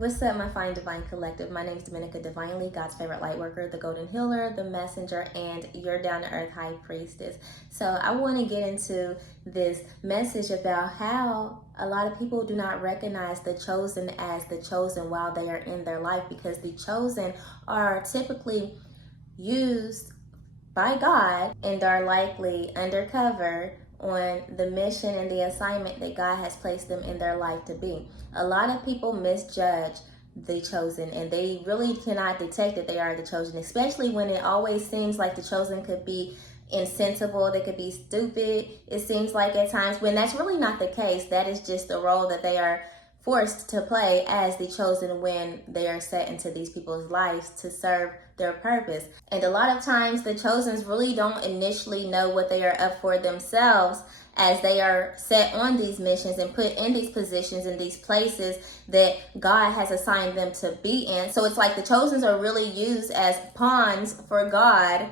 What's up, my fine divine collective? My name is Dominica Divinely, God's favorite light worker, the golden healer, the messenger, and your down-to-earth high priestess. So I want to get into this message about how a lot of people do not recognize the chosen as the chosen while they are in their life, because the chosen are typically used by God and are likely undercover on the mission and the assignment that God has placed them in their life to be. A lot of people misjudge the chosen, and they really cannot detect that they are the chosen, especially when it always seems like the chosen could be insensible, they could be stupid. It seems like at times, when that's really not the case. That is just the role that they are forced to play as the chosen when they are set into these people's lives to serve their purpose. And a lot of times the chosens really don't initially know what they are up for themselves, as they are set on these missions and put in these positions in these places that God has assigned them to be in. So it's like the chosens are really used as pawns for God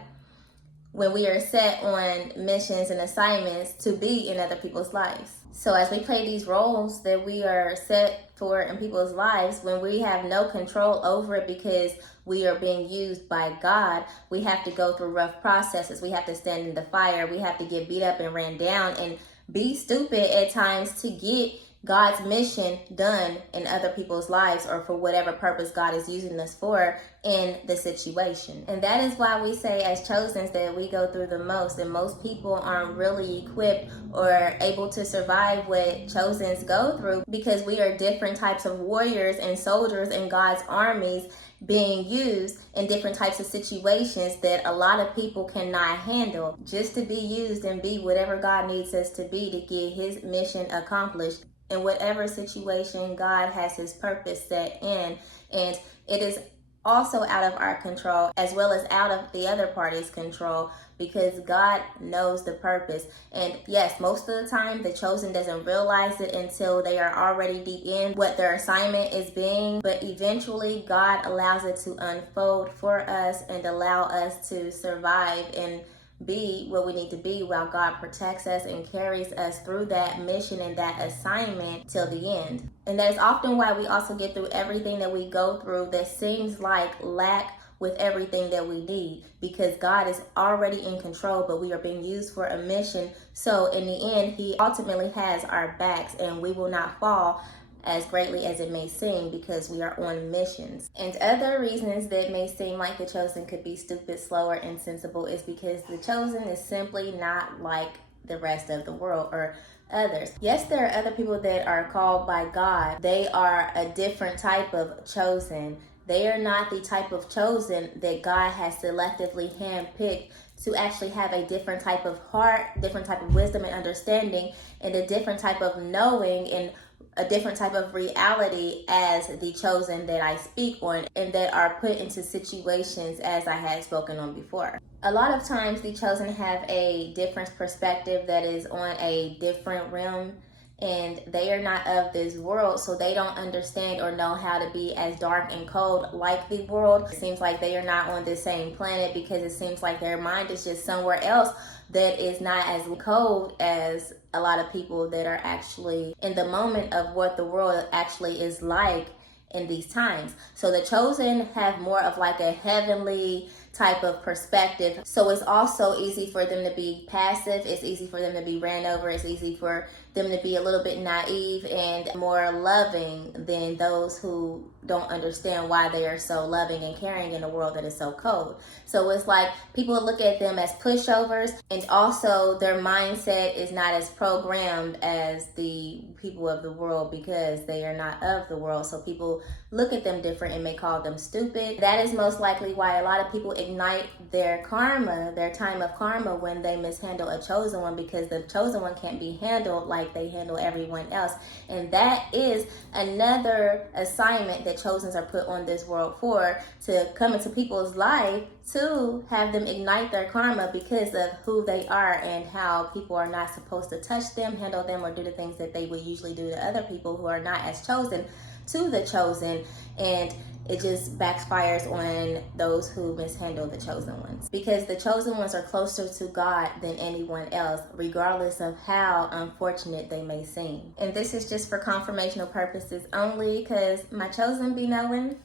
when we are set on missions and assignments to be in other people's lives. So as we play these roles that we are set for in people's lives, when we have no control over it because we are being used by God, we have to go through rough processes. We have to stand in the fire. We have to get beat up and ran down and be stupid at times to get God's mission done in other people's lives, or for whatever purpose God is using us for in the situation. And that is why we say as chosens that we go through the most, and most people aren't really equipped or able to survive what chosens go through, because we are different types of warriors and soldiers in God's armies being used in different types of situations that a lot of people cannot handle, just to be used and be whatever God needs us to be to get his mission accomplished in whatever situation God has his purpose set in. And it is also out of our control, as well as out of the other party's control, because God knows the purpose. And yes, most of the time the chosen doesn't realize it until they are already deep in what their assignment is being, but eventually God allows it to unfold for us and allow us to survive and be what we need to be, while God protects us and carries us through that mission and that assignment till the end. And that is often why we also get through everything that we go through that seems like lack with everything that we need, because God is already in control, but we are being used for a mission. So in the end, he ultimately has our backs, and we will not fall as greatly as it may seem, because we are on missions. And other reasons that may seem like the chosen could be stupid, slow, or insensible is because the chosen is simply not like the rest of the world or others. Yes, there are other people that are called by God. They are a different type of chosen. They are not the type of chosen that God has selectively handpicked to actually have a different type of heart, different type of wisdom and understanding, and a different type of knowing and a different type of reality as the chosen that I speak on, and that are put into situations as I had spoken on before. A lot of times the chosen have a different perspective that is on a different realm, and they are not of this world, so they don't understand or know how to be as dark and cold like the world. It seems like they are not on the same planet, because it seems like their mind is just somewhere else that is not as cold as a lot of people that are actually in the moment of what the world actually is like in these times. So the chosen have more of like a heavenly type of perspective. So it's also easy for them to be passive. It's easy for them to be ran over. It's easy for them to be a little bit naive and more loving than those who don't understand why they are so loving and caring in a world that is so cold. So it's like people look at them as pushovers, and also their mindset is not as programmed as the people of the world, because they are not of the world. So people look at them different and may call them stupid. That is most likely why a lot of people ignite their karma, their time of karma, when they mishandle a chosen one, because the chosen one can't be handled like they handle everyone else. And that is another assignment that chosens are put on this world for, to come into people's life to have them ignite their karma because of who they are and how people are not supposed to touch them, handle them, or do the things that they would usually do to other people who are not as chosen to the chosen. And it just backfires on those who mishandle the chosen ones, because the chosen ones are closer to God than anyone else, regardless of how unfortunate they may seem. And this is just for confirmational purposes only, because my chosen be knowing